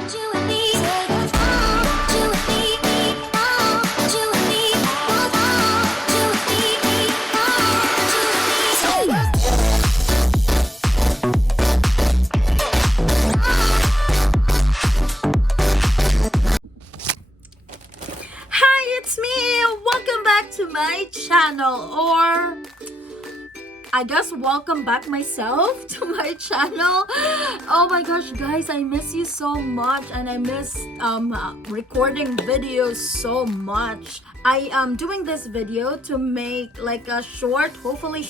Hi, it's me. Welcome back to my channel, or I guess welcome back myself to my channel. Oh my gosh, guys, I miss you so much, and I miss recording videos so much. I am doing this video to make like a short, hopefully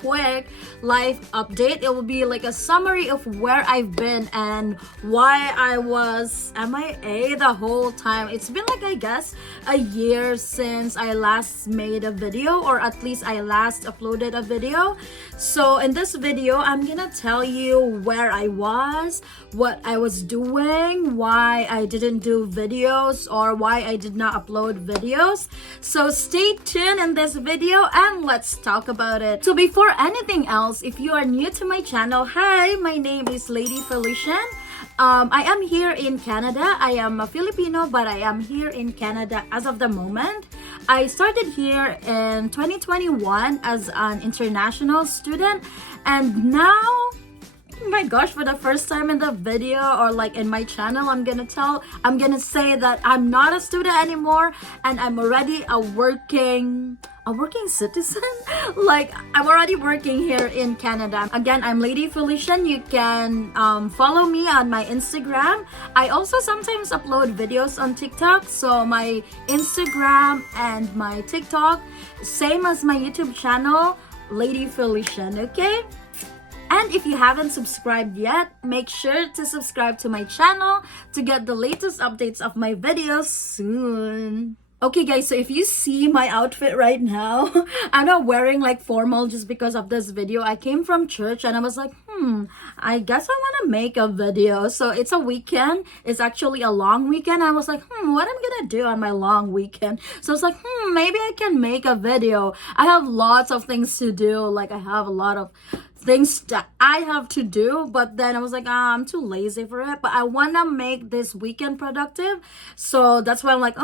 quick life update. It will be like a summary of where I've been and why I was MIA the whole time. It's been like, I guess, a year since I last made a video, or at least I last uploaded a video. So in this video, I'm gonna tell you where I was, what I was doing, why I didn't do videos, or why I did not upload videos. So stay tuned in this video and let's talk about it. So before anything else, if you are new to my channel, hi, my name is Lady Felician. I am here in Canada. I am a Filipino, but I am here in Canada as of the moment. I started here in 2021 as an international student, and now, oh my gosh, for the first time in the video or like in my channel, I'm gonna say that I'm not a student anymore, and I'm already a working citizen. Like, I'm already working here in Canada. Again, I'm Lady Felician. You can follow me on my Instagram. I also sometimes upload videos on TikTok, so my Instagram and my TikTok, same as my YouTube channel, Lady Felician, okay? And if you haven't subscribed yet, make sure to subscribe to my channel to get the latest updates of my videos soon. Okay guys, so if you see my outfit right now, I'm not wearing like formal just because of this video. I came from church and I was like, I guess I want to make a video. So it's a weekend. It's actually a long weekend. I was like, what I'm gonna do on my long weekend? So it's like, maybe I can make a video. I have lots of things to do. Like, I have a lot of things that I have to do, but then I was like, I'm too lazy for it, but I want to make this weekend productive. So that's why I'm like,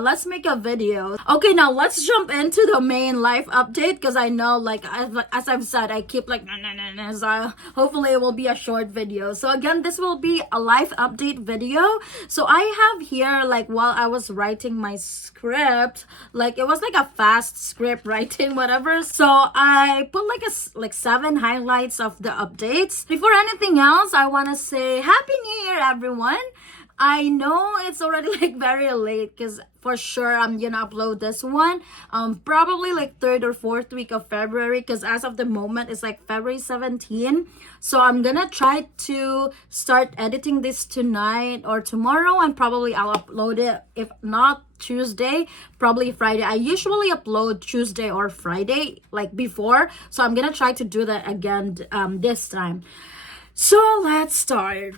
let's make a video. Okay, now let's jump into the main life update, because I know, like, as I've said, I keep like so hopefully it will be a short video. So again, this will be a life update video. So I have here, like, while I was writing my script, like, it was like a fast script writing, whatever, so I put like 7 highlights of the updates. Before anything else, I want to say Happy New Year, everyone. I know it's already like very late, because for sure I'm gonna upload this one probably like 3rd or 4th week of February, because as of the moment it's like February 17. So I'm gonna try to start editing this tonight or tomorrow, and probably I'll upload it, if not Tuesday, probably Friday. I usually upload Tuesday or Friday like before, so I'm gonna try to do that again this time. So let's start.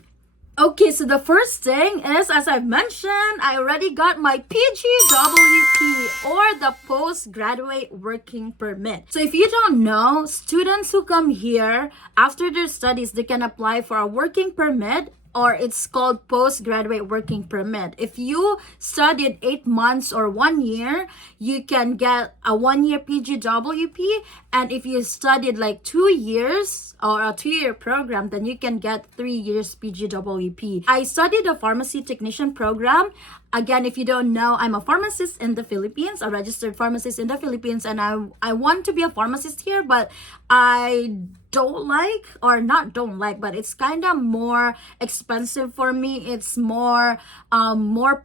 Okay, so the first thing is, as I've mentioned, I already got my PGWP, or the Postgraduate Working Permit. So if you don't know, students who come here after their studies, they can apply for a working permit, or it's called Postgraduate Working Permit. If you studied 8 months or 1 year, you can get a 1-year PGWP. And if you studied like 2 years or a 2-year program, then you can get 3 years PGWP. I studied a pharmacy technician program. Again, if you don't know, I'm a pharmacist in the Philippines, a registered pharmacist in the Philippines, and I want to be a pharmacist here, but I don't like, or not don't like, but it's kind of more expensive for me. It's more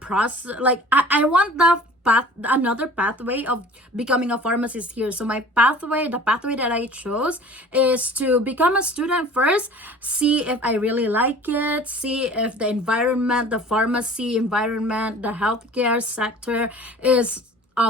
process, like I want another pathway of becoming a pharmacist here. So the pathway that I chose is to become a student first, see if I really like it, see if the environment, the pharmacy environment, the healthcare sector is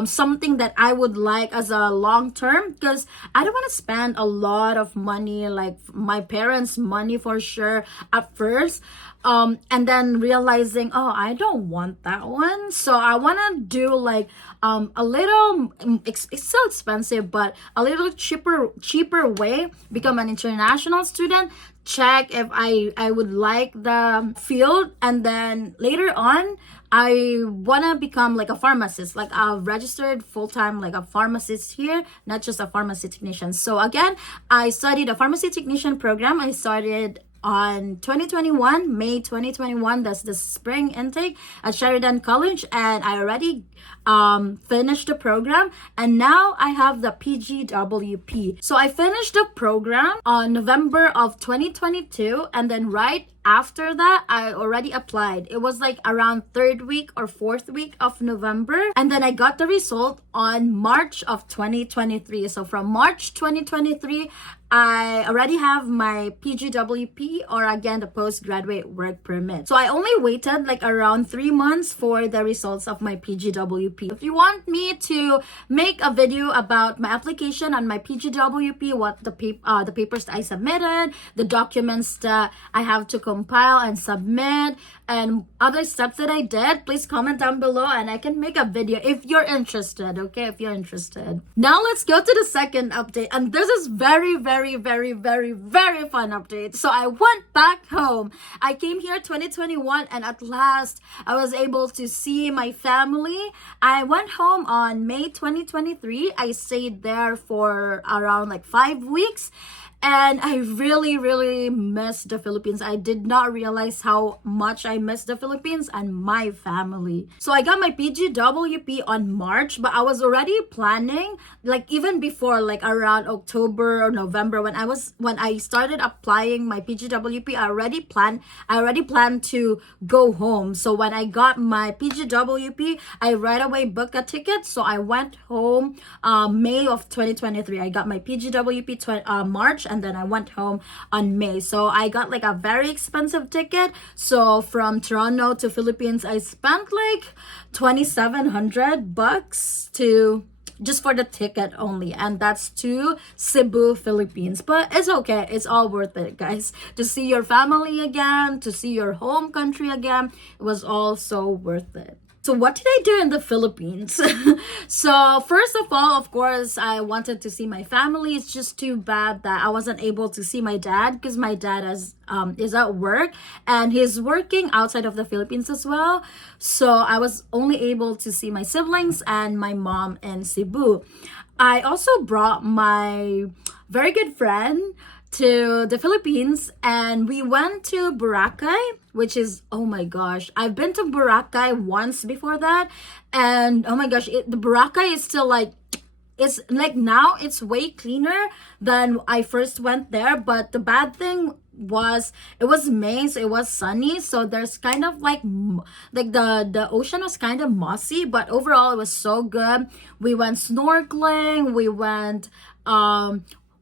something that I would like as a long term, because I don't want to spend a lot of money, like my parents' money for sure at first. And then realizing, oh, I don't want that one, so I want to do like a little it's still expensive, but a little cheaper way, become an international student, check if I would like the field, and then later on I wanna become like a pharmacist, like a registered full-time, like a pharmacist here, not just a pharmacy technician. So again, I studied a pharmacy technician program. I started on 2021, May 2021. That's the spring intake at Sheridan College, and I already finished the program, and now I have the PGWP. So I finished the program on November of 2022, and then right after that I already applied. It was like around 3rd week or 4th week of November, and then I got the result on March of 2023. So from March 2023, I already have my PGWP, or again the postgraduate work permit. So I only waited like around 3 months for the results of my PGWP. If you want me to make a video about my application and my PGWP, what the papers that I submitted, the documents that I have to compile and submit, and other steps that I did, please comment down below and I can make a video if you're interested. Okay, if you're interested. Now let's go to the second update, and this is very fun update. So I went back home. I came here 2021, and at last I was able to see my family. I went home on May 2023. I stayed there for around like 5 weeks, and I really missed the Philippines. I did not realize how much I missed the Philippines and my family. So I got my PGWP on March, but I was already planning, like even before, like around October or November, when I started applying my PGWP, I already planned to go home. So when I got my PGWP, I right away booked a ticket. So I went home May of 2023. I got my PGWP March, and then I went home on May. So I got like a very expensive ticket. So from Toronto to Philippines, I spent like $2,700 to just for the ticket only, and that's to Cebu, Philippines. But it's okay, it's all worth it, guys. To see your family again, to see your home country again, it was all so worth it. So what did I do in the Philippines? So first of all, of course, I wanted to see my family. It's just too bad that I wasn't able to see my dad, because my dad is at work, and he's working outside of the Philippines as well. So I was only able to see my siblings and my mom in Cebu. I also brought my very good friend to the Philippines, and we went to Boracay, which is, oh my gosh, I've been to Boracay once before that, and oh my gosh, the Boracay is still like, it's like now it's way cleaner than I first went there. But the bad thing was, it was May, so it was sunny, so there's kind of like the ocean was kind of mossy, but overall it was so good. We went snorkeling, we went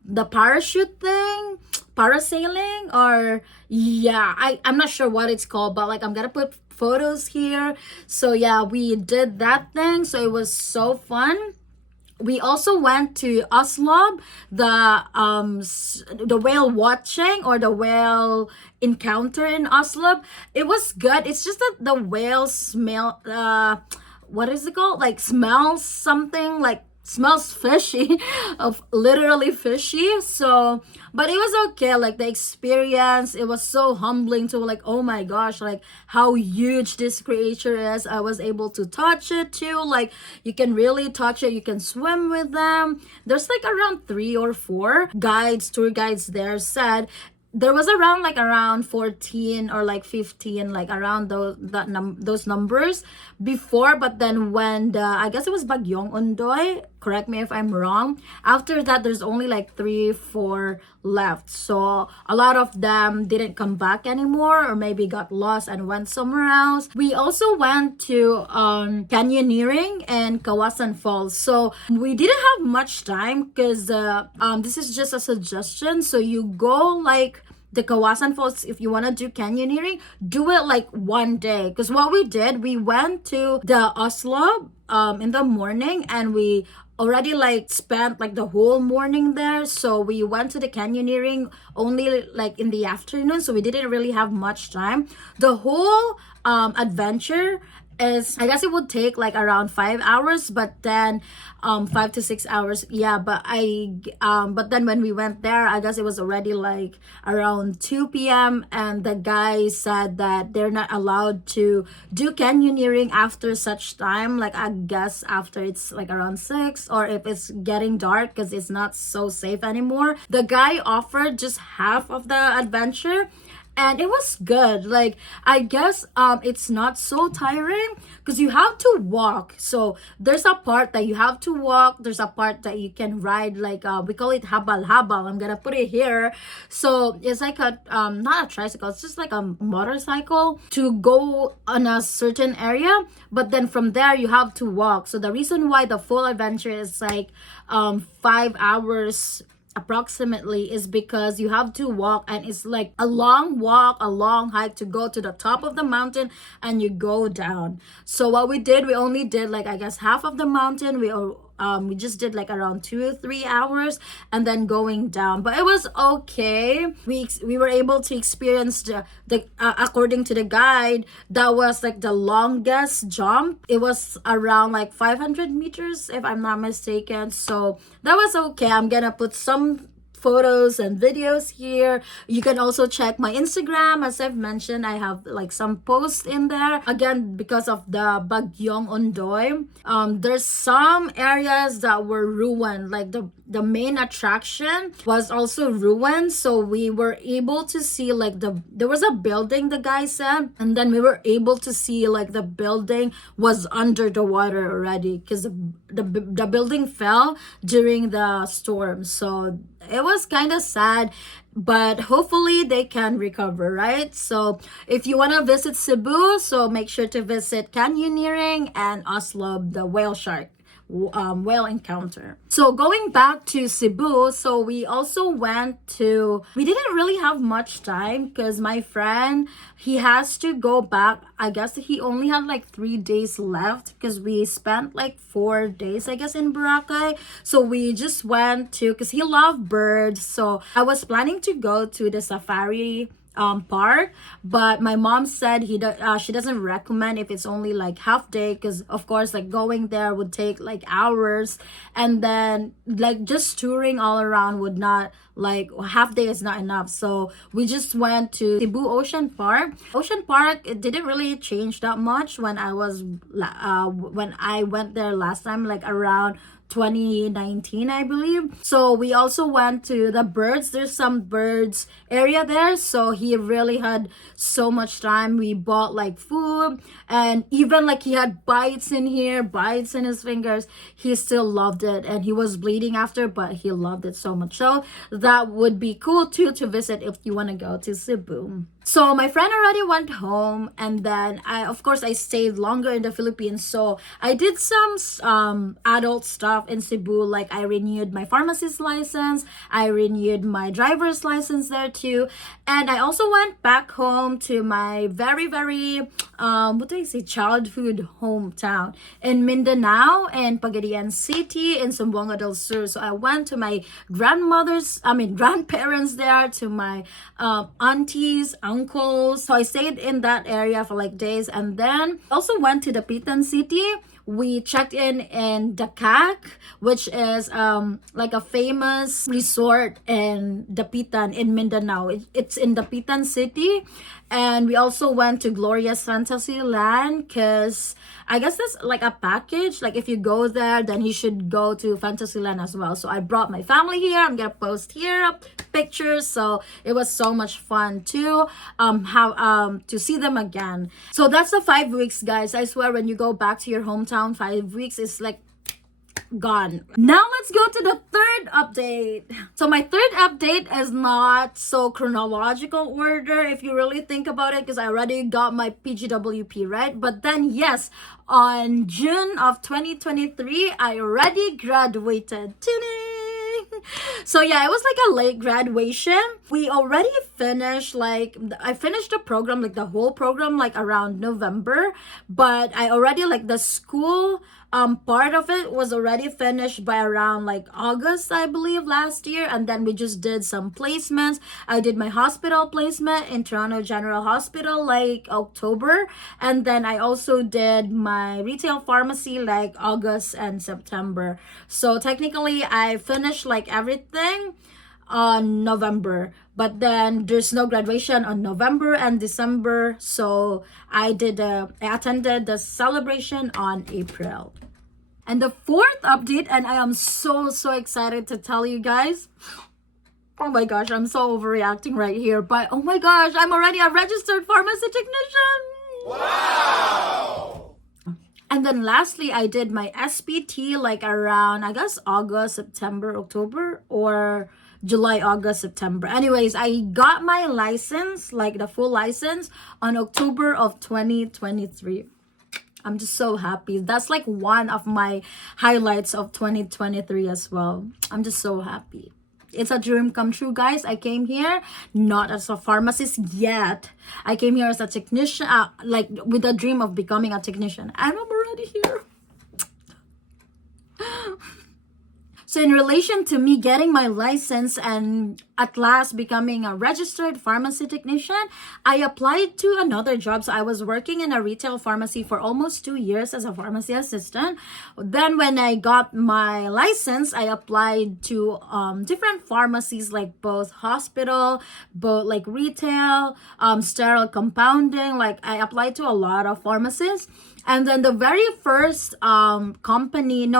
the parachute thing, parasailing, or yeah, I'm not sure what it's called, but like I'm gonna put photos here. So yeah, we did that thing, so it was so fun. We also went to Oslo, the whale watching, or the whale encounter in Oslo. It was good. It's just that the whales smell, what is it called? Like smells something, like smells fishy, of literally fishy. So but it was okay, like the experience, it was so humbling to like, oh my gosh, like how huge this creature is. I was able to touch it too, like you can really touch it, you can swim with them. There's like around 3 or 4 tour guides there said there was around 14 or like 15, like around those numbers before. But then when I guess it was Bagyong Undoy, correct me if I'm wrong, after that there's only like 3-4 left. So a lot of them didn't come back anymore, or maybe got lost and went somewhere else. We also went to canyoneering in Kawasan Falls. So we didn't have much time, because this is just a suggestion. So you go like the Kawasan Falls, if you want to do canyoneering, do it like one day. Because what we did, we went to the Oslo in the morning, and we already like spent like the whole morning there, so we went to the canyoneering only like in the afternoon, so we didn't really have much time. The whole adventure is, I guess it would take like around 5 hours, but then 5 to 6 hours, yeah. But then when we went there, I guess it was already like around 2 p.m., and the guy said that they're not allowed to do canyoneering after such time, like I guess after it's like around 6, or if it's getting dark, because it's not so safe anymore. The guy offered just half of the adventure, and it was good. Like I guess it's not so tiring because you have to walk. So there's a part that you have to walk, there's a part that you can ride, like we call it habal habal. I'm gonna put it here. So it's like a not a tricycle, it's just like a motorcycle to go on a certain area, but then from there you have to walk. So the reason why the full adventure is like 5 hours approximately is because you have to walk, and it's like a long walk, a long hike to go to the top of the mountain and you go down. So what we did, we only did like I guess half of the mountain. We just did like around 2 or 3 hours and then going down, but it was okay. We were able to experience the according to the guide, that was like the longest jump. It was around like 500 meters if I'm not mistaken, so that was okay. I'm gonna put some photos and videos here. You can also check my Instagram. As I've mentioned, I have like some posts in there. Again, because of the Bagyong Ondoy, there's some areas that were ruined, like the main attraction was also ruined. So we were able to see like there was a building, the guy said, and then we were able to see like the building was under the water already, because the building fell during the storm. So it was kind of sad, but hopefully they can recover, right? So if you want to visit Cebu, so make sure to visit canyoneering and Oslo, the whale shark whale encounter. So going back to Cebu, so we didn't really have much time because my friend, he has to go back. I guess he only had like 3 days left because we spent like 4 days, I guess, in Boracay. So we just went to, because he loved birds. So I was planning to go to the safari park, but my mom said she doesn't recommend if it's only like half day, because of course like going there would take like hours, and then like just touring all around would not, like half day is not enough. So we just went to Cebu Ocean Park. Ocean Park, it didn't really change that much when I went there last time, like around 2019, I believe. So we also went to the birds. There's some birds area there, so he really had so much time. We bought like food, and even like he had bites in here, bites in his fingers. He still loved it, and he was bleeding after, but he loved it so much. So that would be cool too to visit if you want to go to Cebu. So my friend already went home, and then I stayed longer in the Philippines. So I did some adult stuff in Cebu, like I renewed my pharmacist license, I renewed my driver's license there too, and I also went back home to my very childhood hometown in Mindanao and Pagadian City in Zamboanga del Sur. So I went to my grandparents there, to my aunties, uncles. So I stayed in that area for like days, and then also went to the Dapitan City. We checked in Dakak, which is like a famous resort in Dapitan in Mindanao. It's in Dapitan City. And we also went to Gloria's Fantasyland, because I guess that's like a package. Like if you go there, then you should go to Fantasyland as well. So I brought my family here. I'm gonna post here pictures. So it was so much fun to see them again. So that's the 5 weeks, guys. I swear, when you go back to your hometown, 5 weeks is like gone. Now let's go to the third update. So my third update is not so chronological order if you really think about it, because I already got my PGWP, right? But then yes, on June of 2023, I already graduated. So yeah, it was like a late graduation. We already finished, like I finished the program, like the whole program, like around November, but I already, like the school Part of it was already finished by around like August, I believe, last year, and then we just did some placements. I did my hospital placement in Toronto General Hospital like October, and then I also did my retail pharmacy like August and September. So technically I finished like everything on November, but then there's no graduation on November and December, so I attended the celebration on April. And the fourth update, and I am so excited to tell you guys. Oh my gosh, I'm so overreacting right here, but oh my gosh, I'm already a registered pharmacy technician. Wow! And then lastly, I did my SPT like around, I guess, August, September, October, or July, August, September. Anyways, I got my license, like the full license, on October of 2023. I'm just so happy. That's like one of my highlights of 2023 as well. I'm just so happy. It's a dream come true, guys. I came here not as a pharmacist yet. I came here as a technician, like with a dream of becoming a technician. And I'm already here. So in relation to me getting my license and at last becoming a registered pharmacy technician, I applied to another job. So I was working in a retail pharmacy for almost 2 years as a pharmacy assistant. Then when I got my license, I applied to different pharmacies, like both hospital, both like retail, sterile compounding. Like I applied to a lot of pharmacies. And then the very first company,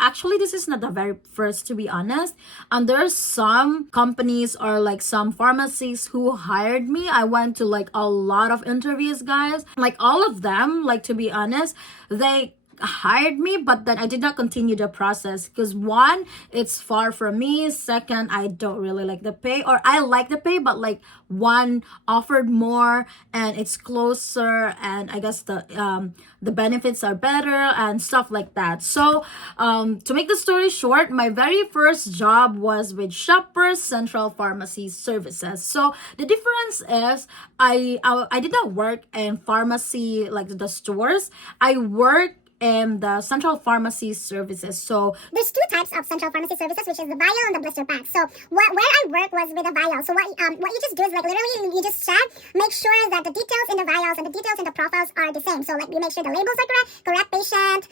actually this is not the very first, to be honest. There's some companies or like some pharmacies who hired me. I went to like a lot of interviews, guys. Like all of them, like to be honest, they hired me, but then I did not continue the process because one, it's far from me. Second, I don't really like the pay, or I like the pay, but like one offered more and it's closer, and I guess the benefits are better and stuff like that. So to make the story short, my very first job was with Shoppers Central Pharmacy Services. So the difference is I did not work in pharmacy like the stores. I worked in the central pharmacy services. So there's two types of central pharmacy services, which is the vial and the blister pack. So where I work was with a vial. So what you just do is like literally you just check, make sure that the details in the vials and the details in the profiles are the same. So like you make sure the labels are correct patient,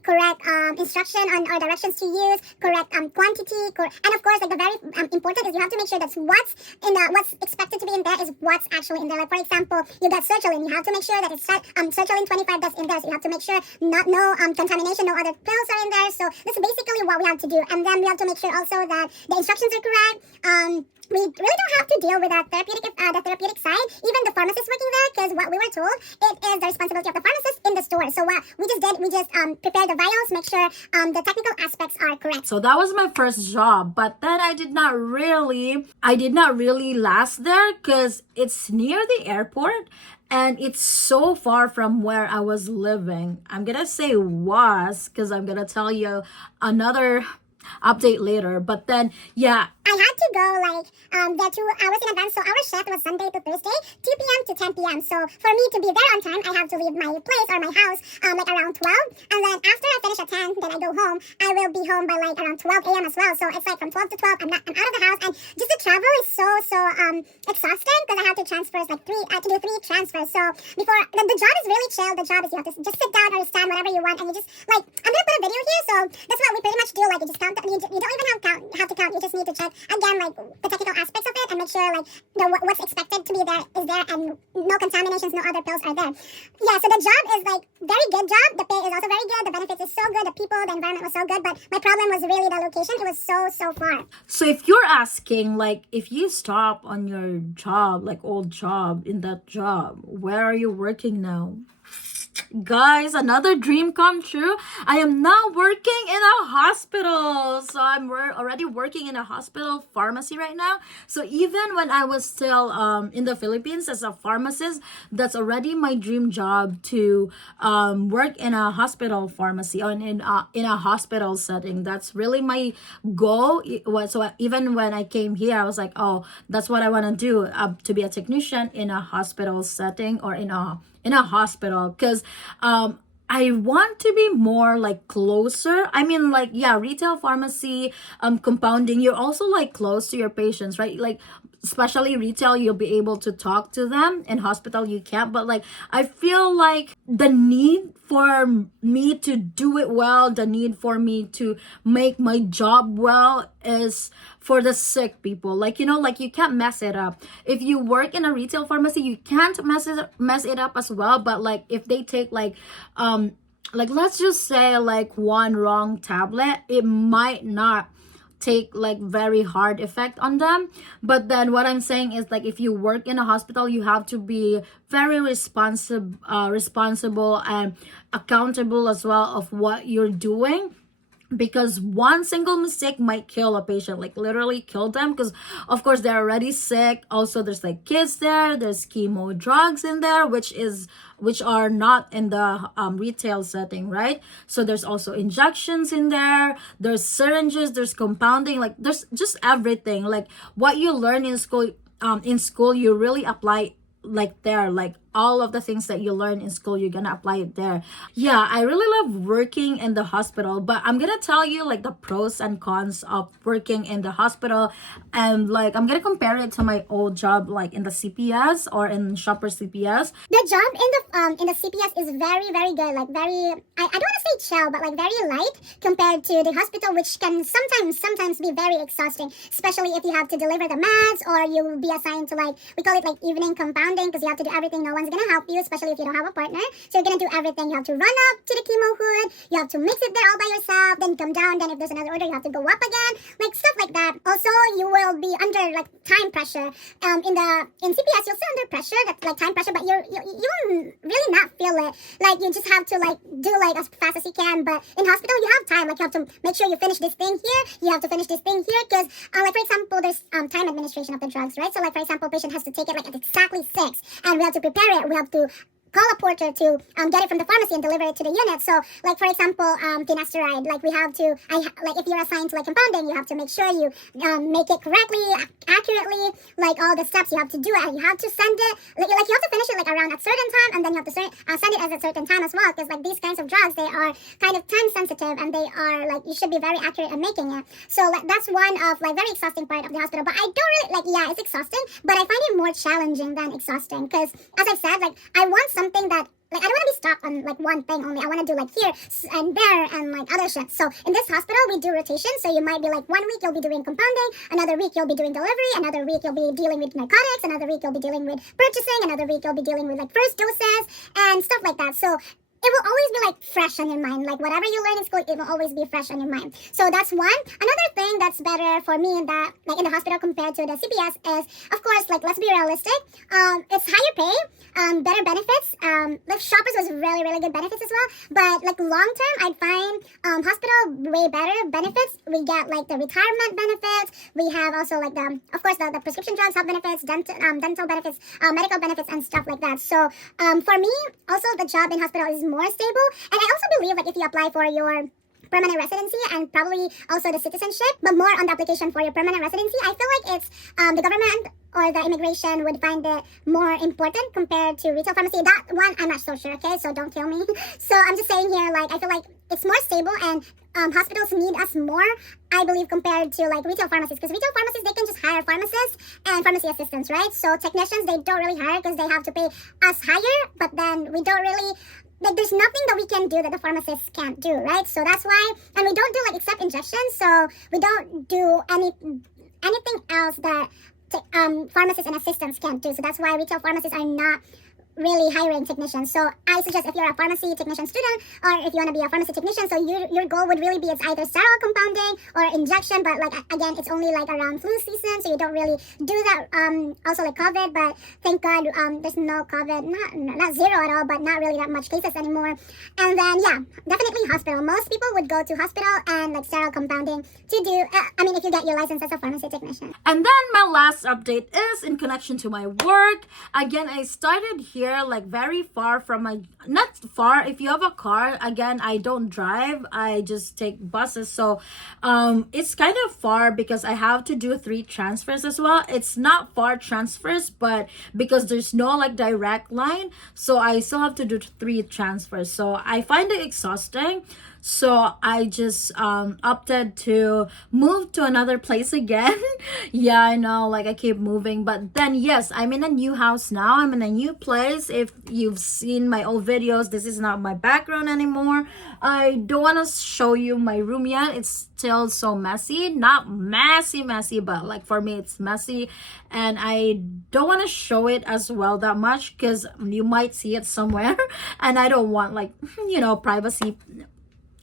correct instruction on or directions to use, correct quantity, and of course like the very important is you have to make sure that what's expected to be in there is what's actually in there. Like for example, you got sertraline, you have to make sure that it's sertraline 25 that's in there. So you have to make sure no contamination, no other pills are in there. So this is basically what we have to do. And then we have to make sure also that the instructions are correct. We really don't have to deal with the therapeutic side, even the pharmacist working there, because what we were told, it is the responsibility of the pharmacist in the store. So what we just did, we just prepared the vials, make sure the technical aspects are correct. So that was my first job, but then I did not really last there because it's near the airport. And it's so far from where I was living. I'm gonna say was, because I'm gonna tell you another update later. But then, yeah. I had to go like there 2 hours in advance. So our shift was Sunday to Thursday, 2 p.m. to 10 p.m. So for me to be there on time, I have to leave my place or my house like around 12. And then after I finish at 10, then I go home. I will be home by like around 12 a.m. as well. So it's like from 12 to 12, I'm out of the house. And just the travel is so exhausting because I have to transfer like I have to do 3 transfers. So before the job is really chill. The job is you have to just sit down or stand whatever you want, and you just like I'm gonna put a video here. So that's what we pretty much do. Like you just count. You don't even have to count. You just need to check again like the technical aspects of it and make sure like what's expected to be there is there, and no contaminations, no other pills are there. Yeah, so the job is like very good job. The pay is also very good. The benefits is so good. The people, the environment was so good. But my problem was really the location. It was so far. So if you're asking, like, if you stop on your job, like old job, in that job, where are you working now? Guys, another dream come true. I am now working in a hospital. So I'm already working in a hospital pharmacy right now. So even when I was still in the Philippines as a pharmacist, that's already my dream job to work in a hospital pharmacy or in a hospital setting. That's really my goal. So even when I came here, I was like, oh, that's what I want to do, to be a technician in a hospital setting or in a hospital, because I want to be more like closer. I mean, like, yeah, retail pharmacy, compounding, you're also like close to your patients, right? Like, especially retail, you'll be able to talk to them. In hospital, you can't. But like, I feel like the need for me to do it well, the need for me to make my job well is for the sick people. Like, you know, like you can't mess it up. If you work in a retail pharmacy, you can't mess it up as well. But like, if they take like let's just say like one wrong tablet, it might not take like very hard effect on them. But then what I'm saying is, like, if you work in a hospital, you have to be very responsible and accountable as well of what you're doing, because one single mistake might kill a patient, like literally kill them, because of course they're already sick. Also, there's like kids there, there's chemo drugs in there, which are not in the retail setting, right? So there's also injections in there, there's syringes, there's compounding, like there's just everything. Like what you learn in school, you really apply like there. Like all of the things that you learn in school, you're gonna apply it there. Yeah, I really love working in the hospital, but I'm gonna tell you like the pros and cons of working in the hospital, and like I'm gonna compare it to my old job, like in the CPS or in Shopper CPS. The job in the CPS is very, very good. Like very, I don't want to say chill, but like very light compared to the hospital, which can sometimes be very exhausting, especially if you have to deliver the meds, or you will be assigned to, like, we call it like evening compounding, because you have to do everything. No one's gonna help you, especially if you don't have a partner. So you're gonna do everything. You have to run up to the chemo hood, you have to mix it there all by yourself, then come down, then if there's another order, you have to go up again, like stuff like that. Also, you will be under like time pressure. In CPS, you'll still under pressure, that's like time pressure, but you will really not feel it. Like you just have to like do like as fast as you can. But in hospital, you have time. Like you have to make sure you finish this thing here, you have to finish this thing here, because like for example, there's time administration of the drugs, right? So like for example, patient has to take it like at exactly 6, and we have to prepare it. We have to call a porter to get it from the pharmacy and deliver it to the unit. So, like for example, finasteride, like we have to, like if you're assigned to like compounding, you have to make sure you make it correctly, accurately, like all the steps you have to do it, and you have to send it, like you have to finish it like around a certain time, and then you have to send it at a certain time as well, because like these kinds of drugs, they are kind of time sensitive, and they are like, you should be very accurate in making it. So like that's one of like very exhausting part of the hospital. But I don't really like, yeah, it's exhausting, but I find it more challenging than exhausting, because as I said, like I want something that, like, I don't want to be stuck on like one thing only. I want to do like here and there and like other shit. So in this hospital, we do rotation. So you might be like 1 week you'll be doing compounding, another week you'll be doing delivery, another week you'll be dealing with narcotics, another week you'll be dealing with purchasing, another week you'll be dealing with like first doses and stuff like that. So it will always be like fresh on your mind. Like whatever you learn in school, it will always be fresh on your mind. So that's one. Another thing that's better for me in that, like in the hospital compared to the CPS, is of course, like, let's be realistic. It's higher pay, better benefits. Like Shoppers was really, really good benefits as well. But like long term, I'd find hospital way better benefits. We get like the retirement benefits. We have also like of course the prescription drugs, health benefits, dental benefits, medical benefits, and stuff like that. So for me, also the job in hospital is more stable. And I also believe like if you apply for your permanent residency and probably also the citizenship, but more on the application for your permanent residency, I feel like it's the government or the immigration would find it more important compared to retail pharmacy. That one, I'm not so sure, okay? So don't kill me. So I'm just saying here, like, I feel like it's more stable, and hospitals need us more, I believe, compared to like retail pharmacies. Because retail pharmacies, they can just hire pharmacists and pharmacy assistants, right? So technicians, they don't really hire because they have to pay us higher, but then we don't really, like, there's nothing that we can do that the pharmacists can't do, right? So that's why, and we don't do like except injections, so we don't do anything else that pharmacists and assistants can't do. So that's why retail pharmacists are not really hiring technicians. So I suggest if you're a pharmacy technician student, or if you want to be a pharmacy technician, so your goal would really be it's either sterile compounding or injection, but like again, it's only like around flu season, so you don't really do that. Also like COVID, but thank God there's no COVID, not zero at all, but not really that much cases anymore. And then yeah, definitely hospital. Most people would go to hospital and like sterile compounding to do, I mean, if you get your license as a pharmacy technician. And then my last update is in connection to my work. Again, I started here here, like very far from my, not far, if you have a car, again, I don't drive, I just take buses. So it's kind of far because I have to do 3 transfers as well. It's not far transfers, but because there's no like direct line, so I still have to do 3 transfers. So I find it exhausting. So I just opted to move to another place again. Yeah, I know, like I keep moving. But then yes, I'm in a new house now. I'm in a new place. If you've seen my old videos, this is not my background anymore. I don't want to show you my room yet. It's still so messy. Not messy, but like for me it's messy. And I don't want to show it as well that much because you might see it somewhere. And I don't want like, you know, privacy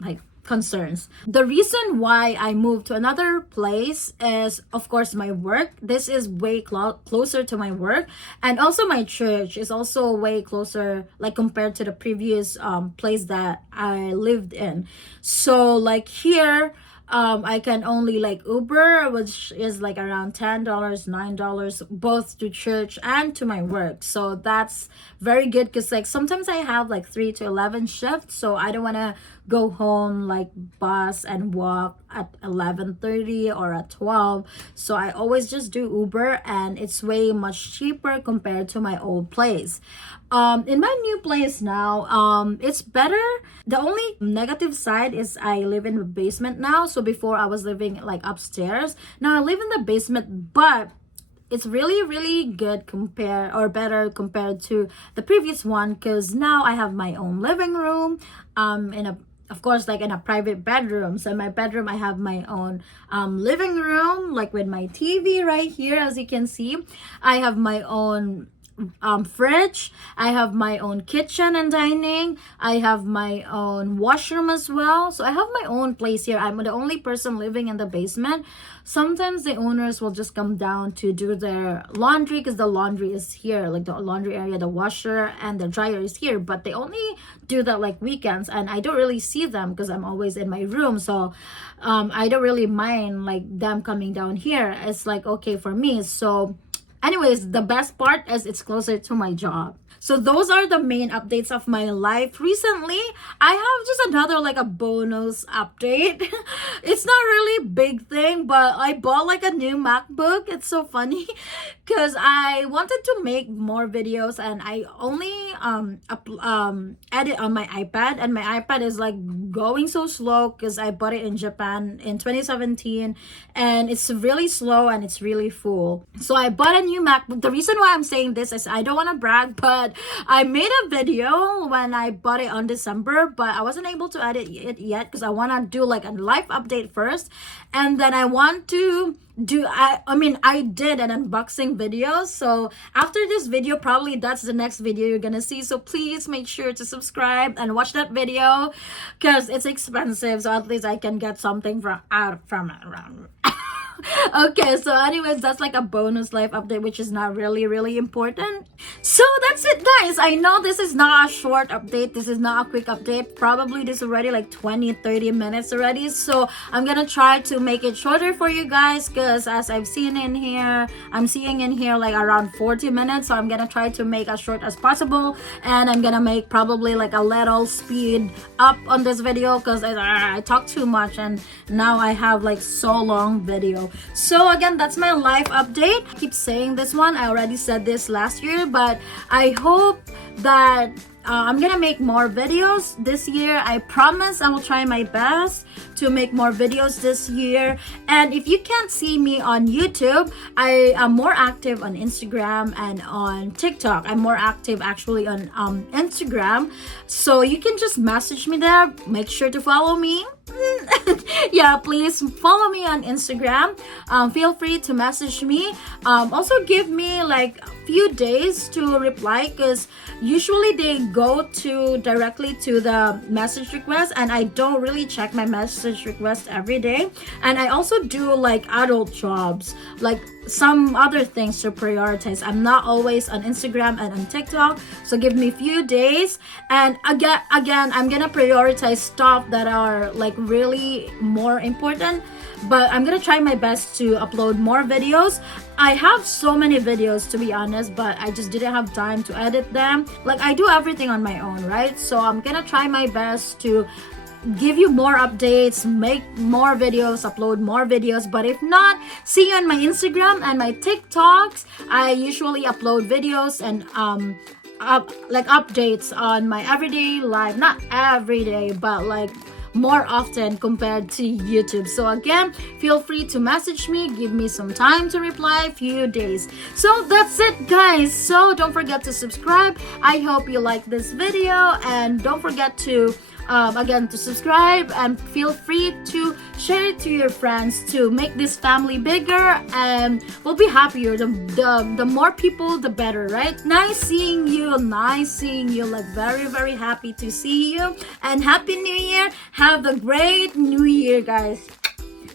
like concerns. The reason why I moved to another place is of course my work. This is way closer to my work, and also my church is also way closer like compared to the previous place that I lived in. So like here I can only like Uber, which is like around $10, $9, both to church and to my work. So that's very good because like sometimes I have like 3 to 11 shifts, so I don't want to go home like bus and walk at 11:30 or at 12. So I always just do Uber, and it's way much cheaper compared to my old place. In my new place now, it's better. The only negative side is I live in the basement now. So before I was living like upstairs. Now I live in the basement, but it's really good better compared to the previous one, because now I have my own living room, in a, of course, like in a private bedroom. So in my bedroom I have my own living room, like with my TV right here, as you can see. I have my own fridge. I have my own kitchen and dining. I have my own washroom as well. So I have my own place here. I'm the only person living in the basement. Sometimes the owners will just come down to do their laundry, because the laundry is here, like the laundry area, the washer and the dryer is here, but they only do that like weekends, and I don't really see them because I'm always in my room. So I don't really mind like them coming down here. It's like okay for me. So anyways, the best part is it's closer to my job. So those are the main updates of my life recently. I have just another like a bonus update. It's not really big thing, but I bought like a new MacBook. It's so funny because I wanted to make more videos, and I only edit on my iPad, and my iPad is like going so slow because I bought it in Japan in 2017, and it's really slow and it's really full. So I bought a new MacBook. The reason why I'm saying this is I don't want to brag, but I made a video when I bought it on December, but I wasn't able to edit it yet because I want to do like a live update first, and then I want to do I did an unboxing video. So after this video, probably that's the next video you're gonna see. So please make sure to subscribe and watch that video because it's expensive, so at least I can get something from it. Okay, so anyways, that's like a bonus life update, which is not really important. So that's it, guys. I know this is not a short update, this is not a quick update. Probably this is already like 20-30 minutes already, so I'm gonna try to make it shorter for you guys, because as I'm seeing in here like around 40 minutes. So I'm gonna try to make as short as possible, and I'm gonna make probably like a little speed up on this video because I talk too much, and now I have like so long video. So again, that's my life update. I keep saying this one, I already said this last year, but I hope that I'm gonna make more videos this year. I promise I will try my best to make more videos this year. And if you can't see me on YouTube, I am more active on Instagram and on TikTok. I'm more active actually on Instagram, so you can just message me there. Make sure to follow me. Yeah, please follow me on Instagram. Feel free to message me. Also give me like a few days to reply, because usually they go to directly to the message request, and I don't really check my message request every day. And I also do like adult jobs, like some other things to prioritize. I'm not always on Instagram and on TikTok, so give me a few days, and again I'm gonna prioritize stuff that are like really more important. but I'm gonna try my best to upload more videos. I have so many videos, to be honest, but I just didn't have time to edit them. Like, I do everything on my own, right? So I'm gonna try my best to give you more updates, make more videos, upload more videos. But if not, see you on my Instagram and my TikToks. I usually upload videos and like updates on my everyday life. Not every day, but like more often compared to YouTube. So again, feel free to message me, give me some time to reply, a few days. So that's it, guys. So don't forget to subscribe. I hope you like this video, and don't forget to again to subscribe, and feel free to share it to your friends to make this family bigger, and we'll be happier. The more people, the better, right? Nice seeing you, like very, very happy to see you, and Happy New Year. Have a great New Year, guys.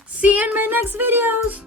See you in my next videos.